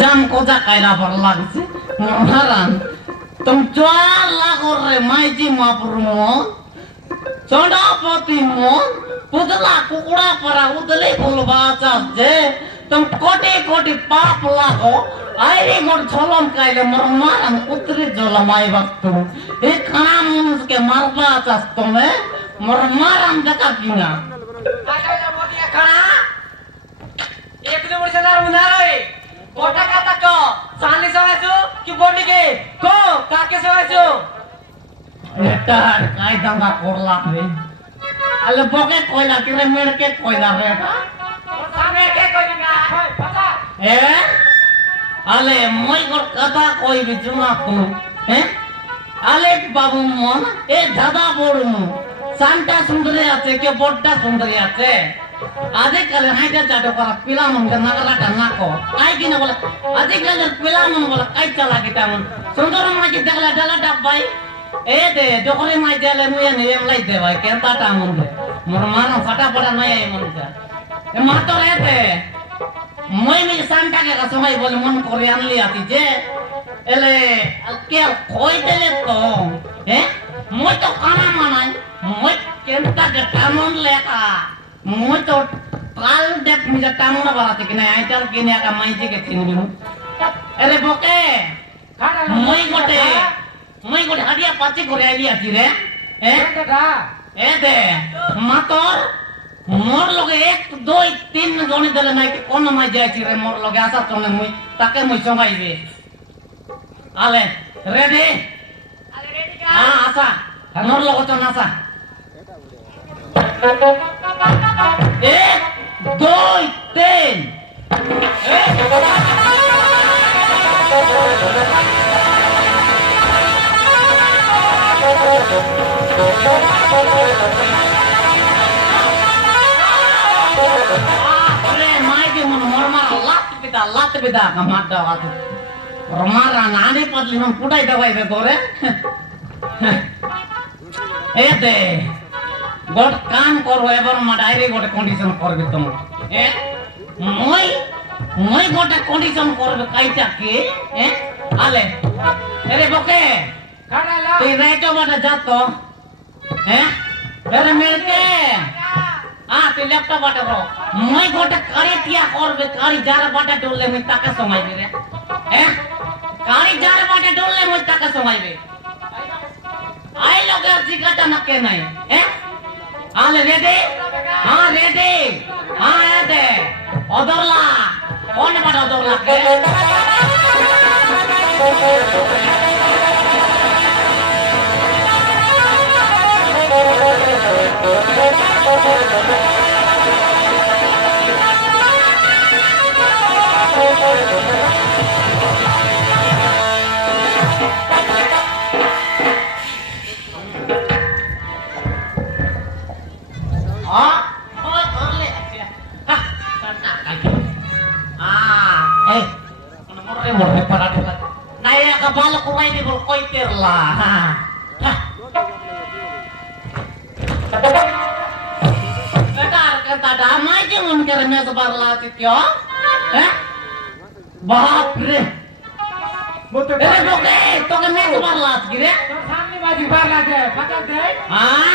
জাম কোজা কায়রা ভাল লাগছে মহারান तुम चोर लागो रे माइजी मापुरमो चंडापति मो पुदला कुकुड़ा परा उदले बोलबा जे तुम कोटी कोटी पाप लागो आईरी गोड छलम काइले मरमारम उतरी जलमाई वक्तु ए खाना मुनुस के मारबा चास तुम्हें मरमारम देखा किना आजा मोदी खाना एक दिन मुझे ना मुनारे कोटा कता को सानी सवाजो कि बोली के को काके सवाजो এটা কাই দাঙ্গা করলা রে আলে বকে কইলা কি রে মেড়কে কইলা রে এটা सामने के कोई ना पता এ আলে মই গর কথা কইবি জুনা তু হ্যাঁ আলে বাবু মন এ দাদা বড়মু সান্টা সুন্দরী আছে কে বড়টা সুন্দরী আছে আজকালে হাইটা চাটো করা পিলা মনকে নাগরাটা নাকো কাই কিনা বলে আজকালে পিলা মন বলে কাই চালা কি তেমন সুন্দর মাঝে দেখলা ডালা ডাব্বাই এ দে জোকরে মাই দেলে মুয়ে নে এমলাই দে ভাই কেনতাটা মন দে মোর মান ফটাফটা নাই এই মন দে এ মাতো রে দে মই মি সান্টা কে সময় বলে মন করে আনলি আতি যে এলে কে কই দেলে তো হ্যাঁ মই তো কানা মানাই মই কেনতা কে টামন লেখা মই তো কাল দেখ মিজা টামনা বাড়াতে কিনা আইটার কিনে একা মাইজে কে চিনবি আরে বকে মই গোটে হাডিয়া পাচি করে আইলি আছি রে এ এ দে মাতর মোর লগে 1 2 3 গণি দেলে নাই কি কোন মাই যাইছি রে মোর লগে আসা চনে মুই তাকে মুই সমাইবে আলে রেডি হ্যাঁ আসা মোর লগে তো নাসা 1 2 लात बिदा का मारदा वात रमारा नाने पदली हम पुटाई दवाई बे गोरे ए दे गोट काम करो एबर मा डायरी गोटे कंडीशन करबे तुम ए মই গোटे कंडीशन करबे काईटा के ए आले अरे बके खाना তুই রাইটো বাটা যাতো এ আরে মেরকে তুই ল্যাপটপ বাটা রো মই গোটে কারি টিয়া করবে কারি যার বাটা ডললে মই তাকে সমাইবে রে হ্যাঁ কারি যার বাটা ডললে মই তাকে সমাইবে আই লগে জিগাটা না কে নাই হ্যাঁ আলে রেডি হ্যাঁ রেডি হ্যাঁ এদে অদরলা কোন বাটা অদরলা কে Balak ko may nibol ko itirla. Betar kan tada amai jangan kerana sebarlah tityo. Bapre. Eh boke, to kan me sebarlah gire. सामने बाजू बारला दे पता दे हाँ?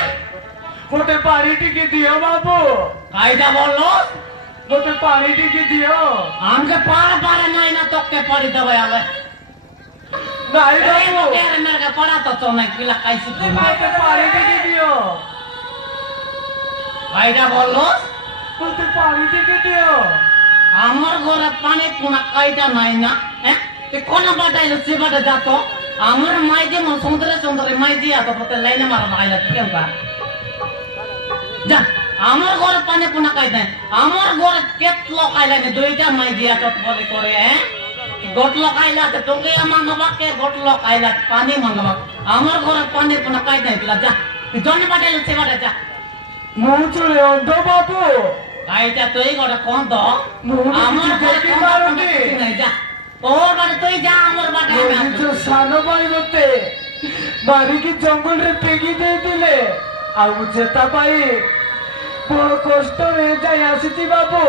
मोटे पानी टिके दियो बाबू कायदा बोलो? मोटे पानी टिके दियो हमके पार नहीं ना तो के पड़ी दबाई आले. नहीं अरे बाबू तेरे मेरे का पड़ा तो मैं पिला कैसे मोटे पानी टिके दियो कायदा बोलो? मोटे पानी टिके दियो আমার ঘরে পানি কোনা কাইটা নাই না হ্যাঁ তে কোন বাটাইলো সে বাটা যাতো আমার মাই যে সুন্দরে সুন্দরে মাই দিয়া তো পতে লাইনে মারা মাইলা কেন কা যা আমার ঘরে পানি কোনা কাইটা আমার ঘরে কেত লকাইলা নে দুইটা মাই দিয়া তো বলে করে হ্যাঁ গোট লকাইলা তো তোকে মাংবা কে গোট লকাইলা পানি মাংবা আমার ঘরে পানি কোনা কাইটা দিলা যা তুই জন্য বাটাইলো সে বাটা যা মুচুরে অন্ধ বাবু কাইটা তুই গোটা কোন তো আমার ঘরে কি কোন মারবি? নাই যা তোর বাড়ি তুই যা আমার বাড়ি আমি আসবো। जो सानो भाई होते बारी की जंगल रे पेगी दे दिले आउ जेता भाई बड़ कष्ट रे जाय आसीती बाबू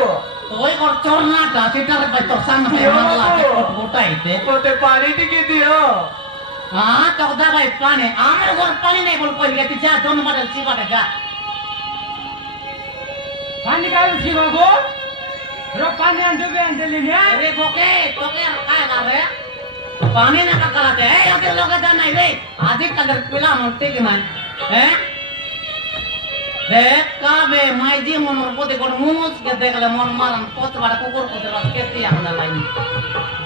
তুই কর চোর না তা সেটার ভাই তোর সামনে কিয় মামলা বাবু? উঠাইতে মতে পানি টিকে দিও হ্যাঁ তো ভাই পানি আমার ঘর পানি নেই বল কই তুই যা জন মাঠে চিবাটে যা পানি খাই কি বাবু রে পানি আন দেবে আন দিলি না अरे बोके तोके काय रे पानी ना का कराते ए ओके लोग जाना रे आधी कलर पिला मोटे की मान हैं देख का बे माइजी मोर पोते कोड मुमुस के देख ले मोर मारन पोत बड़ा कुकुर को तेरा केती आंदा लाइन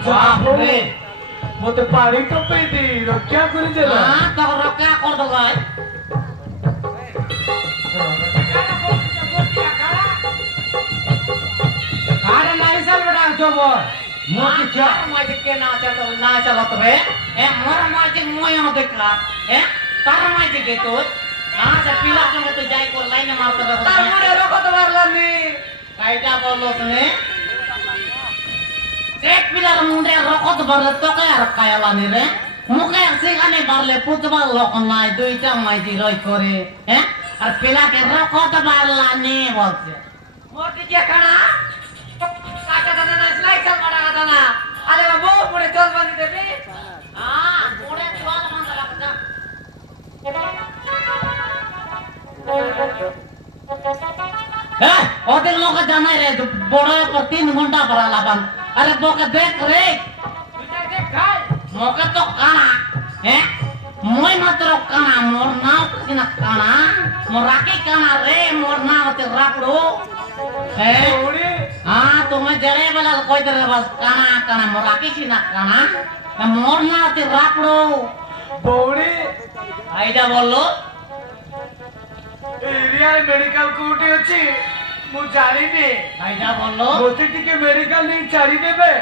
बाप रे মতে পানি তো পেদি রক্ষা করে দিল हां तो रका कर दो भाई কারে নাই সাল বড়া জব मोटी चार माइजी के ना चलत रे ए मोर माइजी मोय देखा ए तार माइजी के तो हां से पिला संग तो जाई को लाइन मारते रे তারপরে রকত মারলানি কাইটা বলো তুমি এক পিলার মুন্ডে রকত বারলে তোকে আর কায়ালানি রে মুখে সেখানে বারলে পুতবা লোক নাই দুইটা মাইজি রই করে হ্যাঁ আর পিলাকে রকত বারলানি বলছে মোটি কে খানা কাকা দানা না স্লাইস চাল বড়া দানা আরে বাবু পড়ে চল বাঁধি দেবি হ্যাঁ গোড়ে চল বন্ধ রাখা হ্যাঁ ওদের লোক জানাই রে বড় পর 3 ঘন্টা ভরা লাগান আরে বকে দেখ রে তুই দেখ খাই মোকে তো কানা হ্যাঁ মই মাত্র কানা মোর নাও কিনা কানা মোর রাখি কানা রে মোর নাও তে রাখড়ো হ্যাঁ ওরে हाँ तुम्हें जड़े वाला कोई तरह बस काना काना मोर राखी किना काना मोर नाव তে রাখড়ো বৌড়ি আইডা বললো এরিয়ায় মেডিকেল কোর্টে আছে মু জানিনি আইডা বললো মতে টিকে মেডিকেল নেই ছাড়ি দেবে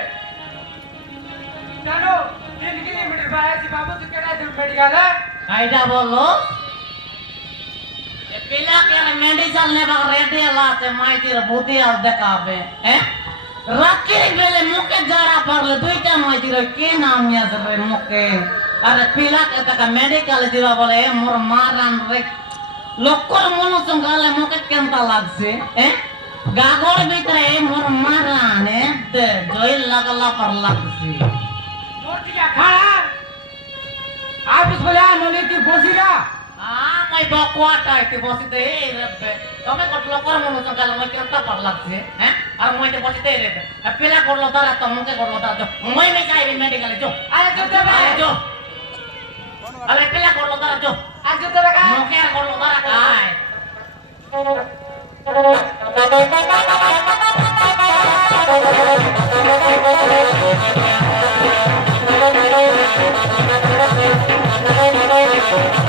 জানো 3 কিলোমিটার বাইরে বাবু তুই কেডা তুই মেডিকেল আইডা বললো এ পিলা কে মেডিকেল নে বাগ রেডি লাতে মাইতির বুদ্ধি আর দেখাবে হ্যাঁ রাখি বেলে মুখে জাড়া পারলে দুইটা মাইতির কি নাম নিয়াস রে মুখে আরে পিলা কে টাকা মেডিকেল দিবা বলে মোর মারান রে লোকর মন সঙ্গালে মুখে কেনতা লাগছে হ্যাঁ গাগর ভিতরে মোর মারানে জয় লাগলা পার লাগছে মোটি কে খানা আবিস বলে নলি তুই বসিরা মই বকুয়াটা এতে বসিতে এই রে তুমি কত লোকর মন সঙ্গালে মই কেনতা পার লাগছে হ্যাঁ আর মই তে বসিতে রে পিলা করলো তারা তো মুখে করলো তারা মই মে যাই মেডিকেলে যো আরে তুই দেবে আরে যো আরে পিলা করলো তারা যো আজ তুই দেবে মুখে আর করলো তারা খায়